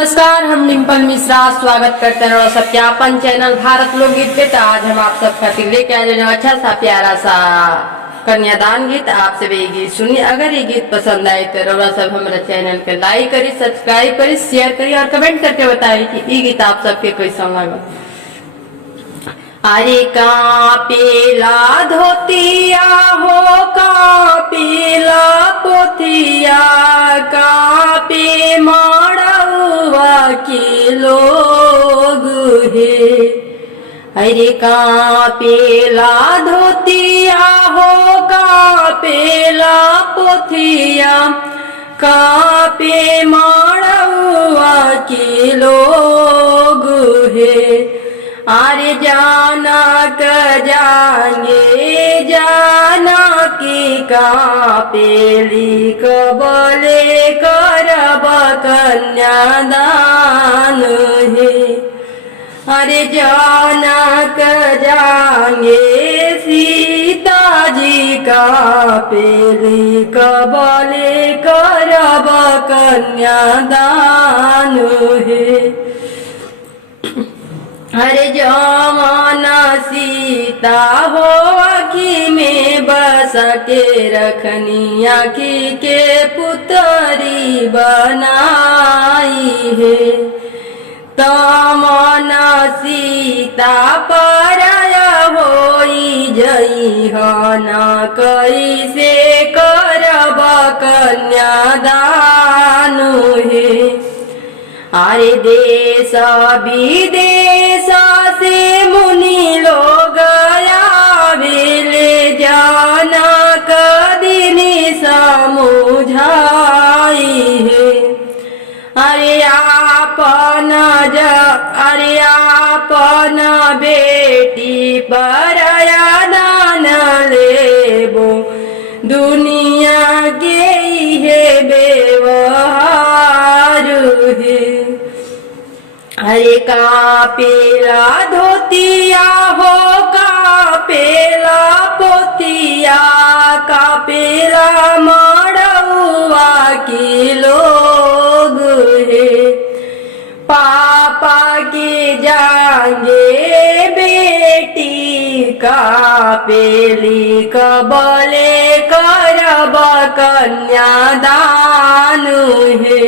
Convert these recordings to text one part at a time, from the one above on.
नमस्कार, हम डिम्पल मिश्रा स्वागत करते हैं और सबके अपन चैनल भारत लोकगीत पे। तो आज हम आप सब खातिर लेके आए जो अच्छा सा प्यारा सा कन्यादान गीत। आप सब ये गीत सुनिए। अगर ये गीत पसंद आए तो रउआ सब हमारे चैनल के लाइक करी, सब्सक्राइब करी, शेयर करी और कमेंट करके बताइए कि ये गीत आप सबके कैसा लगा। अरे कापेला धोतिया हो, कापेला पोथिया, कापे मड़उआ के लोग हे। अरे कापेला धोतिया हो, कापेला पोथिया, कापे मड़उआ के लोग हे। अरे जाना क जाएंगे जाना की कापेली कबले करब कन्यादान है। अरे जाना क जाएंगे सीता जी कापेली कबले करब कन्यादान है। अरे जमाना सीता हो आखी में बस के रखनी, आखी के पुतरी बनाई है। तमना सीता पराया होई जई हना, कैसे करब कन्यादान है। अरे देश विदेश से मुनि लोग आवेले, जाना कदिनी समझाई है। अरे आपन बेटी पराया दान लेबो, दुनिया के है व्यवहार है। अरे कापेला धोतिया हो, कापेला पोथिया, कापेला मड़उआ के लोग है। पापा के जागे बेटी कापेली कबले करब कन्यादान है।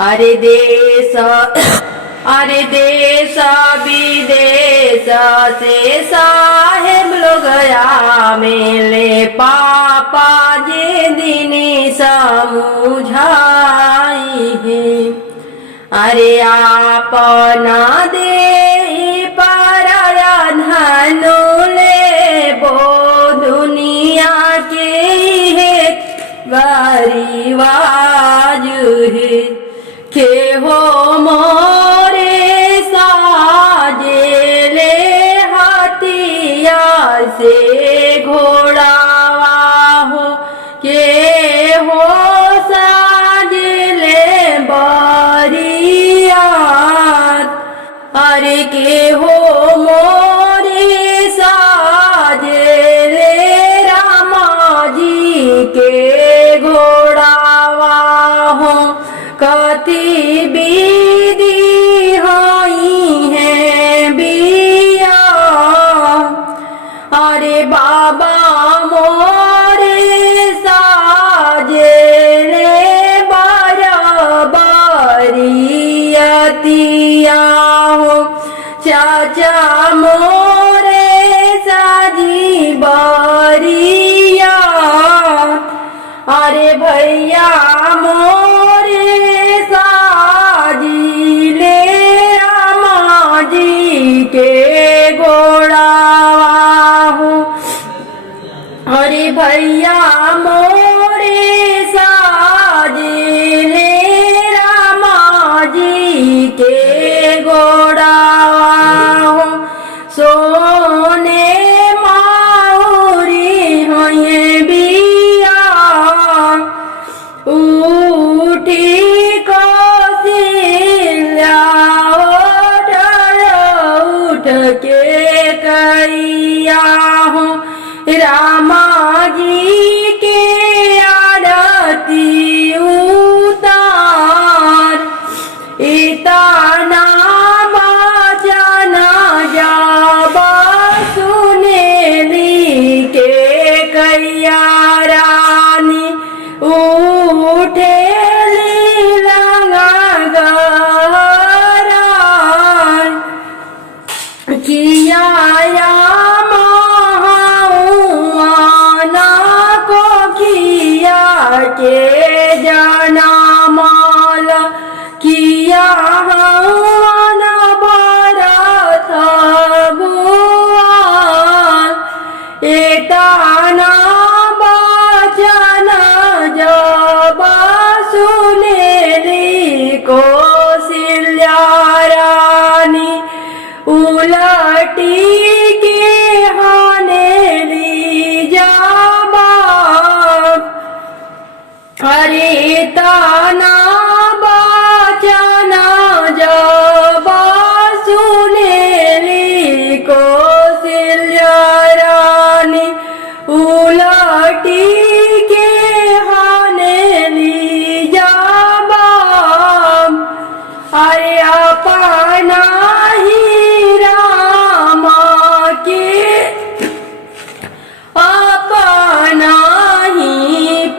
अरे देश विदेश से साहेब लोग आमेले, पापा जे दिनी समझाई है। अरे आपना दे पराया धनु लेबो, दुनिया के है रिवाज है। के हो मोरे साजेले हाथिया से घोड़ावा हो, के हो साजेले बरियात। अरे के हो मोरे साजेले रामा जी के घोड़ावा हो, कथी विधि हई है बिया। अरे बाबा मोरे साजेले बरियतिया हो, चाचा मोरे साजी बरिया। अरे भैया मोरे साजिले रामा जी के घोड़ावा हो। अरे भैया मोरे साजिले रामा जी के घोड़ावा हो। ताना बाजना जब सुनेली के कैया रानी उठेली लंगा गहरान किया या महाउआना को किया के जाना माल किया हवन भरत भुवन एताना बचन जब सुनेली कौशल्या रानी उलटी के हानेली जवाब अरे ताना बचना जब सुनेली कौशल्या रानी उलटी के हानेली जवाब अरे अपना ही राम के अपना ही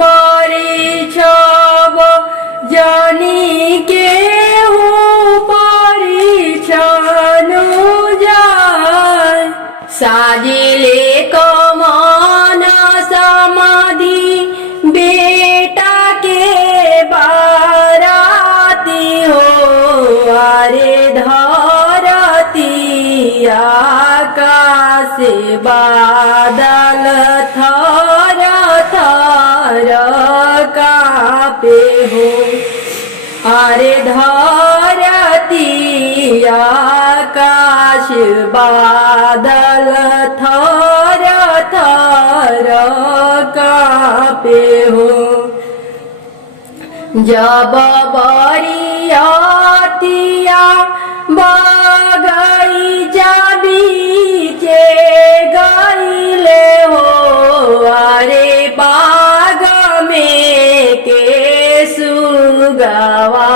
परिछब जानी के परिछनु जाय साजिले कमान समाधि बेटा के बाराती हो अरे धरती आकाश बादल थर थर कापे हो अरे धरती आकाश बादल थर थर कापे हो जब बरियातिया बगीचा बीचे गईले हो अरे बाग में के सुगवा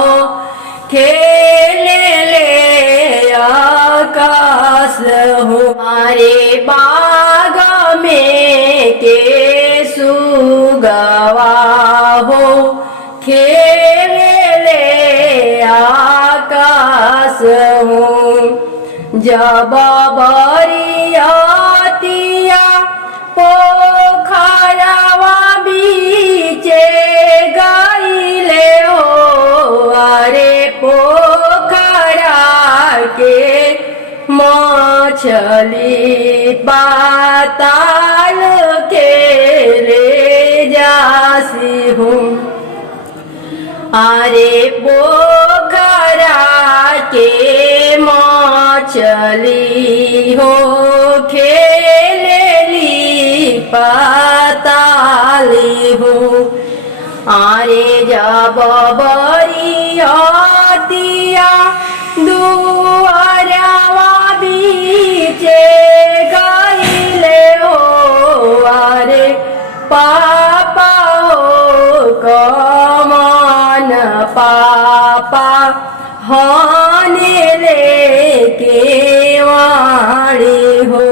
हो खेले ले आकाश हो अरे बाग में के सुगवा हो खेले ले आकाश हो जब बरियातिया पोखरवा बीचे गईले हो अरे पोखरा के मछली पाताल के ले जासी हूँ अरे पोखरा के मछली हो खेलेली पाताली हो अरे जब बरियातिया दुआरवा बीचे गईले हो अरे पापा हो कमान पापा हाने लेके वाणी हो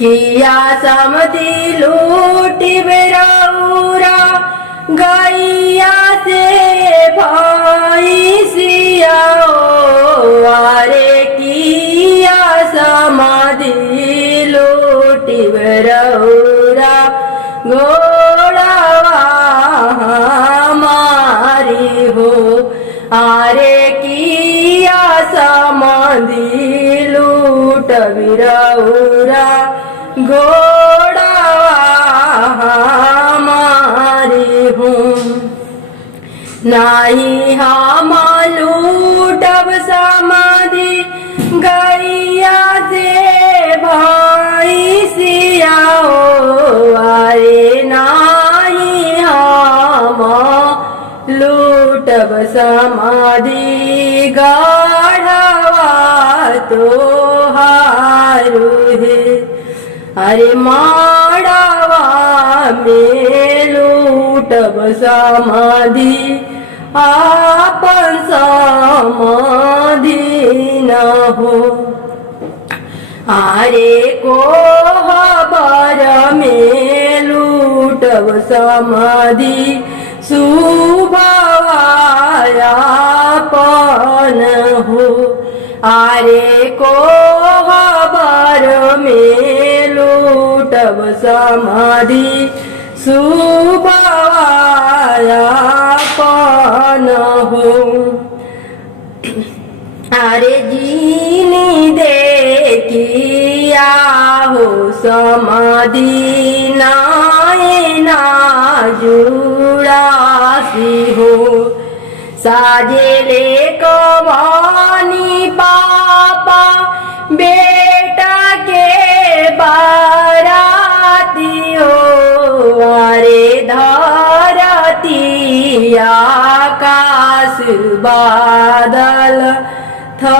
किया समझी लूटी बेरौरा गैया से भाई सिया अरे किया समाधि लूटी बेरौरा घोड़ावा हमारी हो अरे किया समाधि लूट बिरौरा घोड़ावा हमारी हूँ नाही हम लूटब समाधि गैया से भाई सिया अरे नाही हम लूटब समाधि गाढ़वा तो हारू है अरे माड़वा में लूटब समाधि आप समाधि न हो। आरे को हबर में लूटब समाधि शुभवायापन हो। आरे को हबर में लूटब समाधि शुभवायापन हो। अरे जीनी देखिया हो समाधि नाए ना जुड़ासी हो। साजेले कवानी पापा बेटा के बाराती हो। अरे धरती आकाश बादल